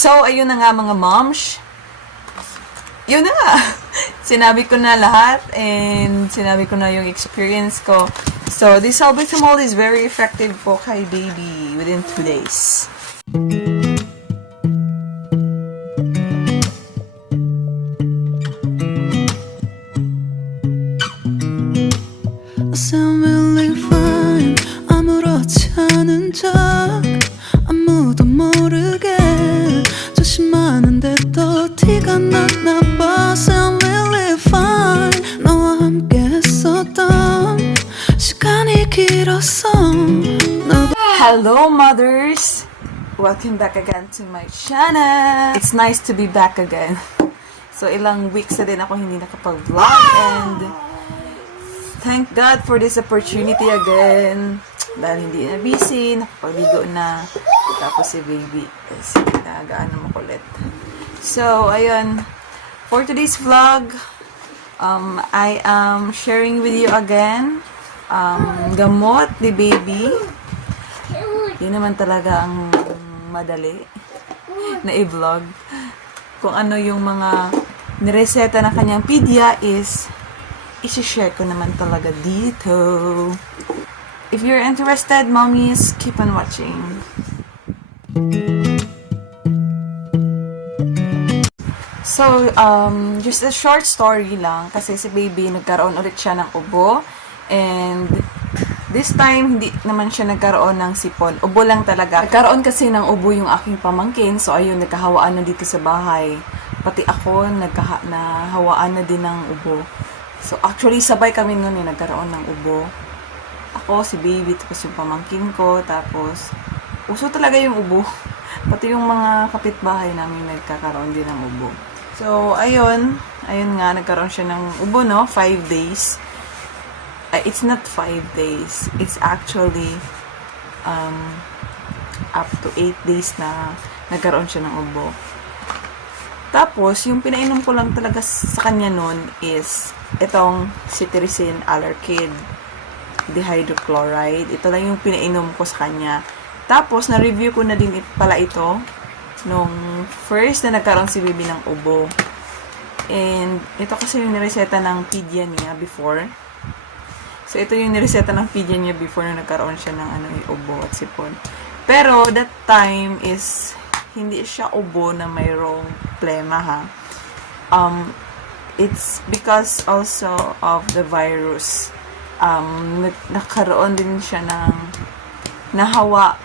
So, ayun na nga mga moms. Yun na nga. Sinabi ko na lahat and sinabi ko na yung experience ko. So, this salbutamol is very effective po kay baby within 2 days. I'm really fine. 아무렇지 않은 척 아무도 모르게 조심하는데 또 티가 났나 봐. I'm really fine. 너와 함께 했었던 시간이 길었어. Hello mothers! Welcome back again to my channel! It's nice to be back again. So ilang weeks na din ako hindi nakapag-vlog and thank God for this opportunity again. Dahil hindi na busy, nakapaligo na. Tapos si baby is nagaano makulit. So, ayun. For today's vlog, I am sharing with you again gamot ni baby. Yun naman talaga ang madali na i-vlog. Kung ano yung mga nireseta ng kanyang pedia is i-share ko naman talaga dito. If you're interested, mommies, keep on watching. So, just a short story lang kasi si baby nagkaroon ulit siya ng ubo and this time hindi naman siya nagkaroon ng sipon. Ubo lang talaga. Nagkaroon kasi ng ubo yung aking pamangkin, so ayun, nagkahawaan na dito sa bahay. Pati ako, nahawaan na din ng ubo. So, actually, sabay kami nun nagkaroon ng ubo. Ako, si baby, tapos yung pamangkin ko, tapos, uso talaga yung ubo. Pati yung mga kapitbahay namin nagkakaroon din ng ubo. So, ayun nga, nagkaroon siya ng ubo, no? 5 days. It's not 5 days. It's actually, up to 8 days na nagkaroon siya ng ubo. Tapos, yung pinainom ko lang talaga sa kanya nun is itong cetirizine Alarkid dihydrochloride. Ito lang yung pinainom ko sa kanya. Tapos, na-review ko na din pala ito nung first na nagkaroon si baby ng ubo. And, ito kasi yung nireseta ng pedia niya before. So, ito yung nireseta ng pedia niya before na nagkaroon siya ng ubo at sipon. Pero, that time is hindi siya ubo na mayroong plema, ha. It's because also of the virus. Nakaroon din siya ng nahawaan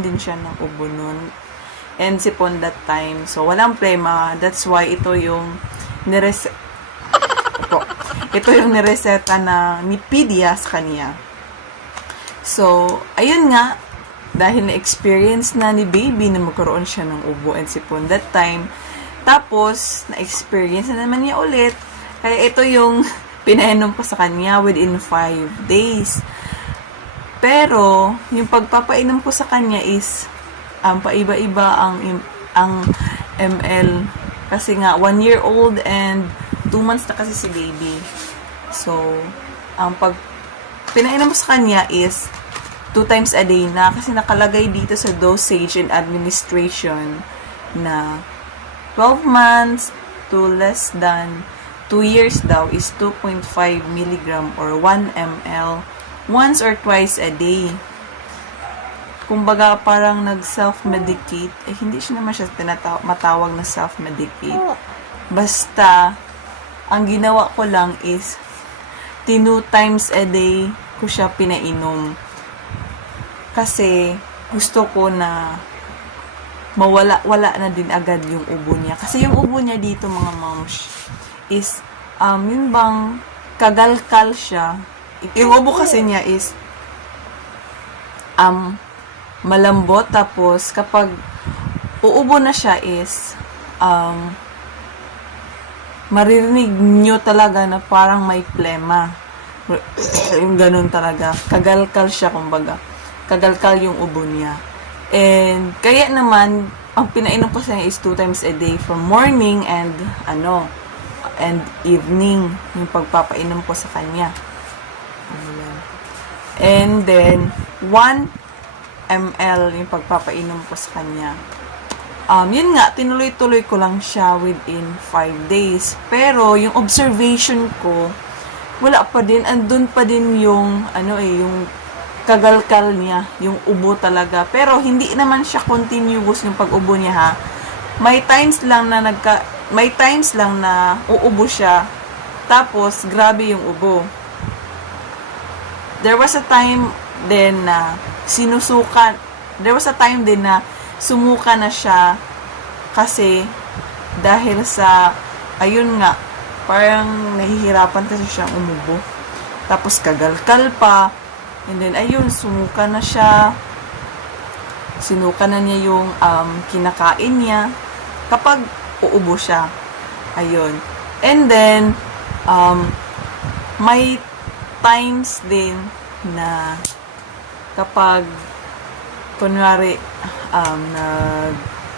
din siya ng ubo nun and sipon that time. So, walang plema. That's why ito yung nireseta na ni pedia sa kanya. So, ayun nga, dahil na-experience na ni baby na magkaroon siya ng ubo and sipon that time. Tapos, na-experience na naman niya ulit. Kaya ito yung pinainom ko sa kanya within 5 days. Pero, yung pagpapainom ko sa kanya is paiba-iba ang ml. Kasi nga, 1 year old and 2 months na kasi si baby. So, ang pag pinainom ko sa kanya is 2 times a day na kasi nakalagay dito sa dosage and administration na 12 months to less than 2 years daw is 2.5 milligram or 1 ml once or twice a day. Kumbaga parang nag-self-medicate. Hindi siya naman siya matawag na self-medicate. Basta, ang ginawa ko lang is 2 times a day ko siya pinainom. Kasi gusto ko na wala na din agad yung ubo niya. Kasi yung ubo niya dito mga moms is yun bang kagalkal siya. Yung ubo kasi niya is malambot, tapos kapag uubo na siya is maririnig nyo talaga na parang may plema. Yung ganun talaga. Kagalkal siya kumbaga. Kagalkal yung ubo niya. And, kaya naman, ang pinainom ko sa niya is 2 times a day from morning and evening yung pagpapainom ko sa kanya. And then, 1 ml yung pagpapainom ko sa kanya. Yun nga, tinuloy-tuloy ko lang siya within 5 days. Pero, yung observation ko, wala pa din, andun pa din yung, yung kagalkal niya, yung ubo talaga. Pero, hindi naman siya continuous yung pag-ubo niya, ha. May times lang na uubo siya, tapos, grabe yung ubo. There was a time din na sumuka na siya kasi dahil sa, ayun nga, parang nahihirapan kasi siyang umubo. Tapos kagalkal pa. And then, ayun, sumuka na siya. Sinuka na niya yung kinakain niya kapag uubo siya. Ayun. And then, may times din na kapag kunwari, ano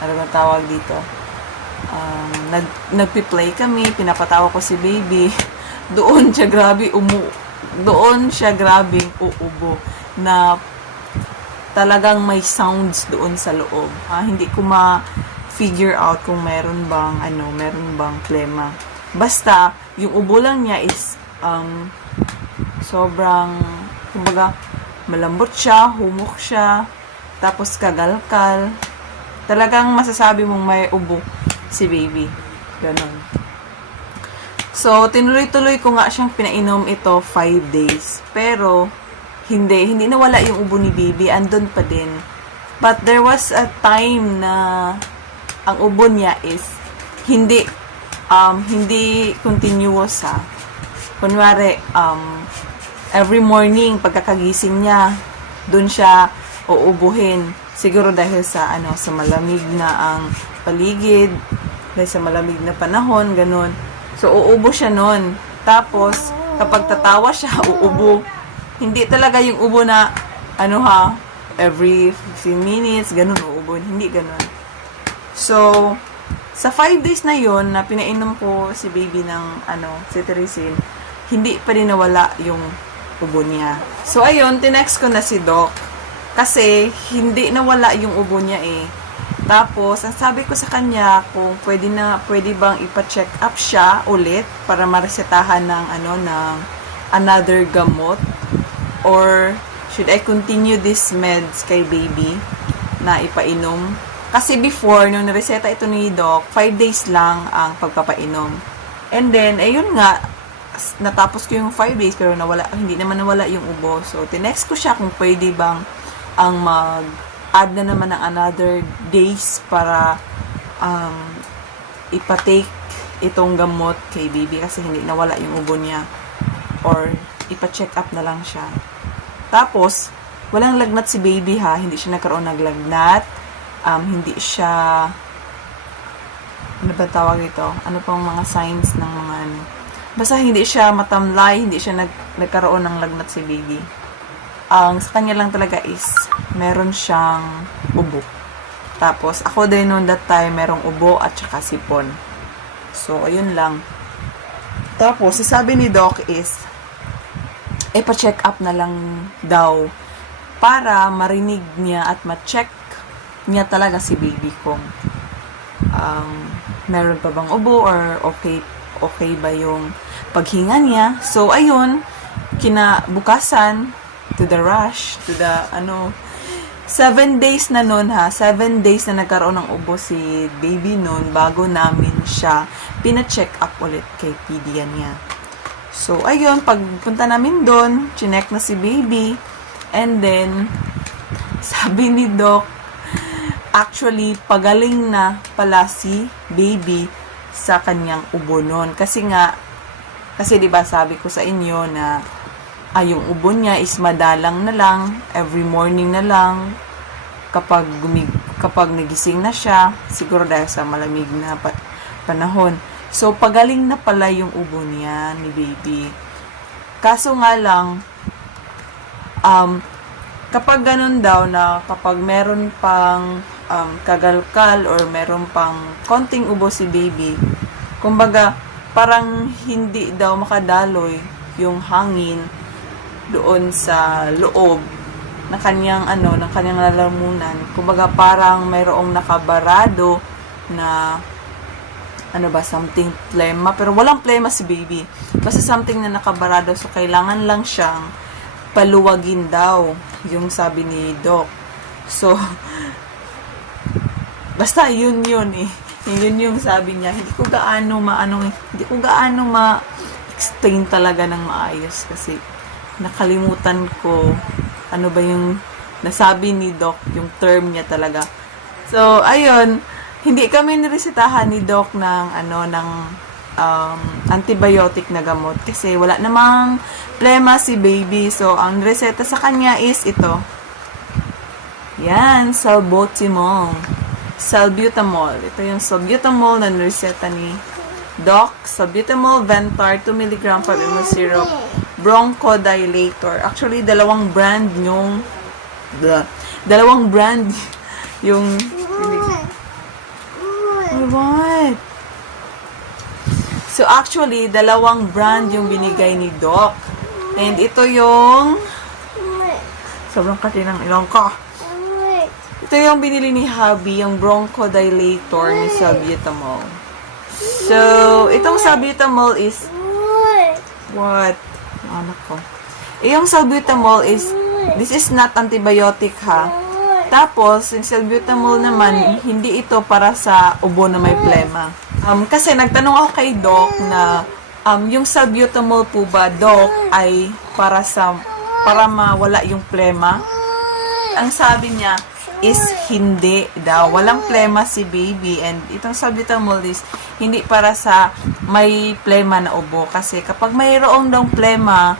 ba tawag dito? Nagpi-play kami, pinapatawa ko si baby. Doon siya grabing uubo na talagang may sounds doon sa loob. Hindi ko ma-figure out kung meron bang plema. Basta, yung ubo lang niya is sobrang, kumbaga, malambot siya, humok siya, tapos kagalkal. Talagang masasabi mong may ubo si baby. Ganon. So, tinuloy-tuloy ko nga siyang pinainom ito 5 days. Pero, hindi nawala yung ubo ni baby. Andun pa din. But there was a time na ang ubo niya is hindi continuous, ha. Kunwari, every morning, pagkakagising niya, dun siya uubuhin. Siguro dahil sa malamig na ang paligid, dahil sa malamig na panahon, ganun. So, uubo siya nun. Tapos, kapag tatawa siya, uubo. Hindi talaga yung ubo na, every 15 minutes, ganun uubo. Hindi ganun. So, sa 5 days na yon na pinainom ko si baby ng, cetirizine, hindi pa rin nawala yung ubo niya. So, ayun, tinext ko na si Doc. Kasi, hindi nawala yung ubo niya eh. Tapos, ang sabi ko sa kanya, kung pwede bang ipa-check up siya ulit para maresetahan ng another gamot, or should I continue this meds kay baby na ipainom? Kasi before, nung nareseta ito ni Doc, 5 days lang ang pagpapainom. And then, ayun nga, natapos ko yung 5 days pero hindi naman nawala yung ubo. So, tinext ko siya kung pwede bang ang mag-add na naman ng another days para ipatake itong gamot kay baby kasi hindi nawala yung ubo niya, or ipa-check up na lang siya. Tapos, walang lagnat si baby, ha. Hindi siya nagkaroon ng lagnat. Hindi siya, ano ba tawag ito? Ano pang mga signs ng mga basta hindi siya matamlay, hindi siya nagkaroon ng lagnat si baby. Sa kanya lang talaga is meron siyang ubo. Tapos, ako din noon that time, merong ubo at saka sipon. So, ayun lang. Tapos, sabi ni Doc is, pa-check up na lang daw para marinig niya at ma-check niya talaga si baby kung meron pa bang ubo or okay ba yung paghinga niya. So, ayun, kinabukasan, to the 7 days na nun, ha. 7 days na nagkaroon ng ubo si baby nun bago namin siya pina-check up ulit kay pedian niya. So, ayun, pagpunta namin doon, chinek na si baby, and then, sabi ni Doc, actually, pagaling na pala si baby sa kanyang ubo nun. Kasi diba sabi ko sa inyo na yung ubo niya is madalang na lang, every morning na lang, kapag nagising na siya, siguro dahil sa malamig na panahon. So, pagaling na pala yung ubo niya ni baby. Kaso nga lang, kapag ganun daw na kapag meron pang kagalkal or meron pang konting ubo si baby, kumbaga, parang hindi daw makadaloy yung hangin doon sa loob ng kanyang ng kanyang lalamunan. Kumbaga parang mayroong nakabarado na something plema, pero walang plema si baby. Basta something na nakabarado, so kailangan lang siyang paluwagin daw, yung sabi ni Doc. So, basta yun eh. Yun yung sabi niya. Hindi ko gaano ma-explain talaga ng maayos kasi nakalimutan ko ano ba yung nasabi ni Doc, yung term niya talaga. So, ayun, hindi kami niresetahan ni Doc ng antibiotic na gamot kasi wala namang plema si baby. So, ang reseta sa kanya is ito. Yan, salbutamol. Ito yung salbutamol na reseta ni Doc. Salbutamol Ventar 2 mg 5 ml syrup. Bronchodilator. Actually, dalawang brand yung what? So, actually, dalawang brand yung binigay ni Doc. And ito yung sobrang kati ng ilong ko. Ito yung binili ni Hubby, yung bronchodilator ni salbutamol. So, itong salbutamol is what? Anak ko. Yung salbutamol is this is not antibiotic ha. Tapos, yung salbutamol naman, hindi ito para sa ubo na may plema. Kasi nagtanong ako kay Doc na yung salbutamol po ba, Doc, ay para mawala yung plema? Ang sabi niya is hindi daw. Walang plema si baby. And itong salbutamol is hindi para sa may plema na ubo. Kasi kapag mayroong daw plema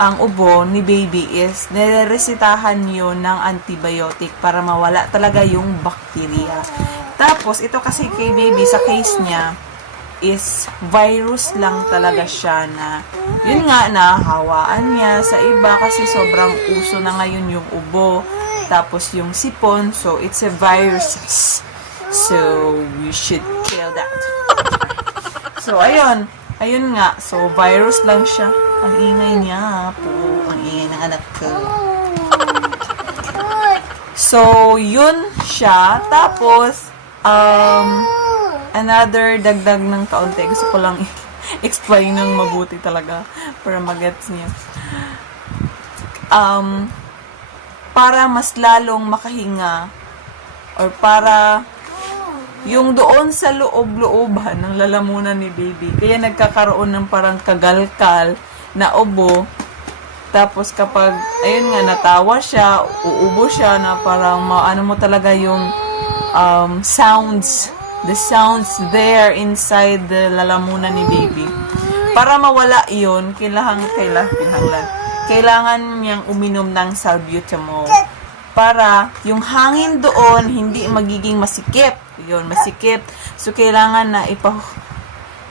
ang ubo ni baby is niresetahan yun ng antibiotic para mawala talaga yung bakterya. Tapos, ito kasi kay baby, sa case niya, is virus lang talaga siya na, yun nga, nahawaan niya sa iba kasi sobrang uso na ngayon yung ubo. Tapos, yung sipon, so it's a virus. So, we should kill that. So, ayun nga. So, virus lang siya. Ang ingay niya po. Ang ingay ng anak ko. So, yun siya. Tapos, another dagdag ng kaunti. Gusto ko lang explain ng mabuti talaga para magets niya. Para mas lalong makahinga or para yung doon sa loob-looban ng lalamunan ni baby. Kaya nagkakaroon ng parang kagalkal na ubo. Tapos kapag, ayun nga, natawa siya, uubo siya na parang maano mo talaga yung the sounds there inside the lalamunan ni baby. Para mawala yun, kailangan niyang uminom ng salbutamol. Para yung hangin doon hindi magiging masikip. Yun, masikip. So, kailangan na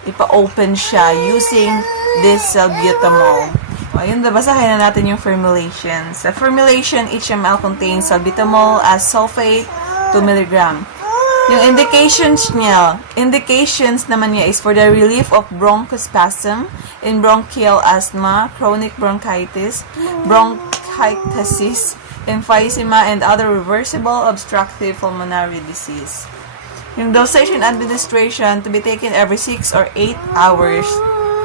ipa-open siya using this salbutamol. Ayun, basahin na natin yung formulations. The formulation, each ml contains salbutamol as sulfate 2 mg. Yung indications naman niya is for the relief of bronchospasm in bronchial asthma, chronic bronchitis, bronchiectasis, emphysema, and other reversible obstructive pulmonary disease. Yung dosage and administration to be taken every 6 or 8 hours.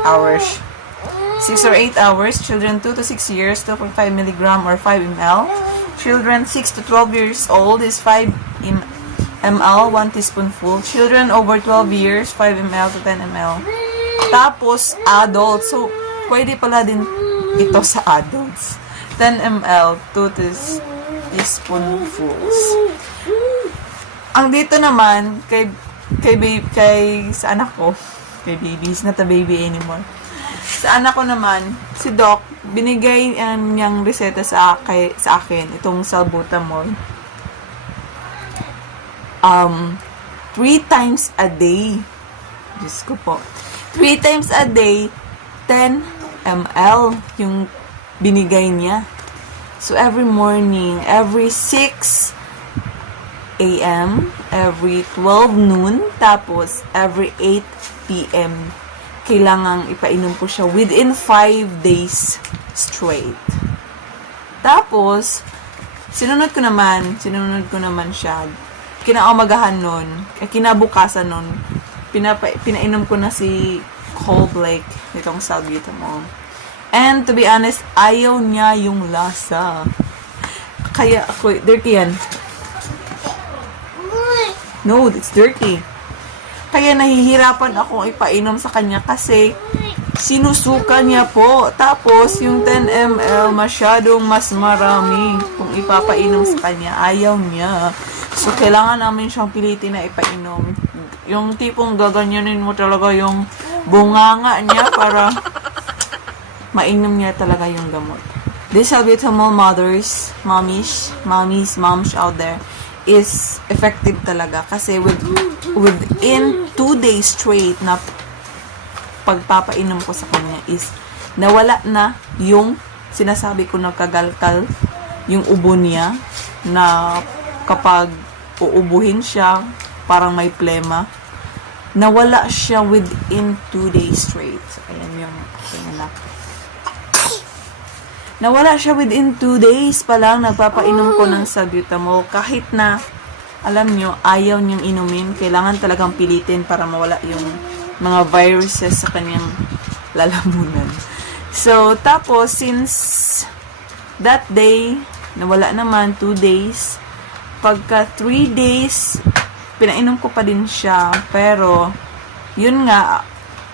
6 or 8 hours. Children 2 to 6 years, 2.5 mg or 5 ml. Children 6 to 12 years old is 5 ml, 1 teaspoonful. Children over 12 years, 5 ml to 10 ml. Tapos, adults. So, pwede pala din ito sa adults. 10 ml, 2 teaspoonfuls. Ang dito naman, sa anak ko, kay baby, is not a baby anymore. Sa anak ko naman, si Doc, binigay niyang reseta sa akin, itong salbutamol. 3 times a day. Diyos ko po. 3 times a day, 10 ml yung binigay niya. So, every morning, every 6 a.m., every 12 noon, tapos every 8 p.m. Kailangang ipainom po siya within 5 days straight. Tapos, Sinunod ko naman siya. Kinaumagahan nun, kinabukasan nun, pinainom ko na si Cole Blake, itong salbutamol. And to be honest, ayaw niya yung lasa. Kaya ako, dirty yan. No, it's dirty. Kaya nahihirapan ako ipainom sa kanya kasi sinusuka niya po. Tapos, yung 10 ml masyadong mas marami kung ipapainom sa kanya. Ayaw niya. So, kailangan namin siyang pilitin na ipainom. Yung tipong gaganyanin mo talaga yung bunganga niya para mainom niya talaga yung gamot. This salbutamol, mothers, moms out there, is effective talaga kasi within 2 days straight na pagpapainom ko sa kanya is nawala na yung sinasabi ko na kagalkal, yung ubo niya na kapag uubuhin siya parang may plema, nawala siya within 2 days straight. So, ayan yung anak. Nawala siya within 2 days pa lang nagpapainom ko ng salbutamol. Kahit na, alam nyo, ayaw niyong inumin. Kailangan talagang pilitin para mawala yung mga viruses sa kanyang lalamunan. So, tapos, since that day, nawala naman 2 days. Pagka 3 days, pinainom ko pa din siya. Pero, yun nga,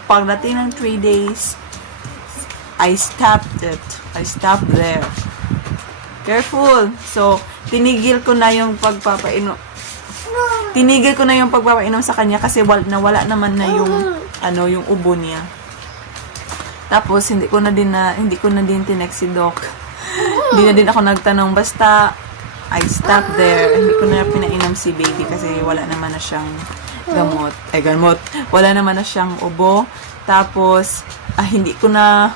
pagdating ng 3 days, I stopped it. I stopped there. Careful. So, tinigil ko na yung pagpapainom sa kanya kasi nawala naman na yung yung ubo niya. Tapos hindi ko na din tinext si Doc. Hindi na din ako nagtanong, basta I stopped there. Hindi ko na pinainom si baby kasi wala naman na siyang gamot. Wala naman na siyang ubo. Tapos hindi ko na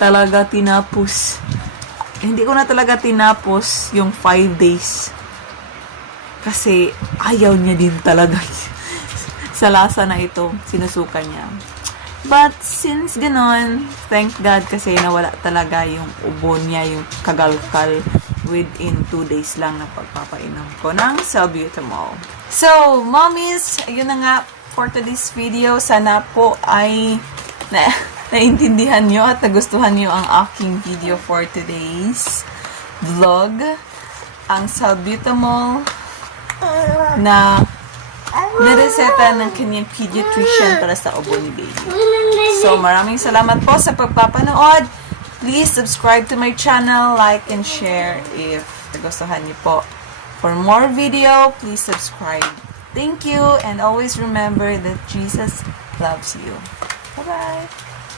talaga tinapos yung 5 days. Kasi ayaw niya din talaga sa lasa na ito, sinusuka niya. But since ganon, thank God kasi nawala talaga yung ubo niya, yung kagalkal within 2 days lang na pagpapainom ko ng salbutamol. So, mommies, ayun na nga for today's video. Sana po ay naintindihan nyo at nagustuhan nyo ang aking video for today's vlog. Ang salbutamol na nireseta ng kanyang pediatrician para sa ubo ni baby. So, maraming salamat po sa pagpapanood. Please subscribe to my channel, like and share if nagustuhan niyo po. For more video, please subscribe. Thank you, and always remember that Jesus loves you. Bye-bye!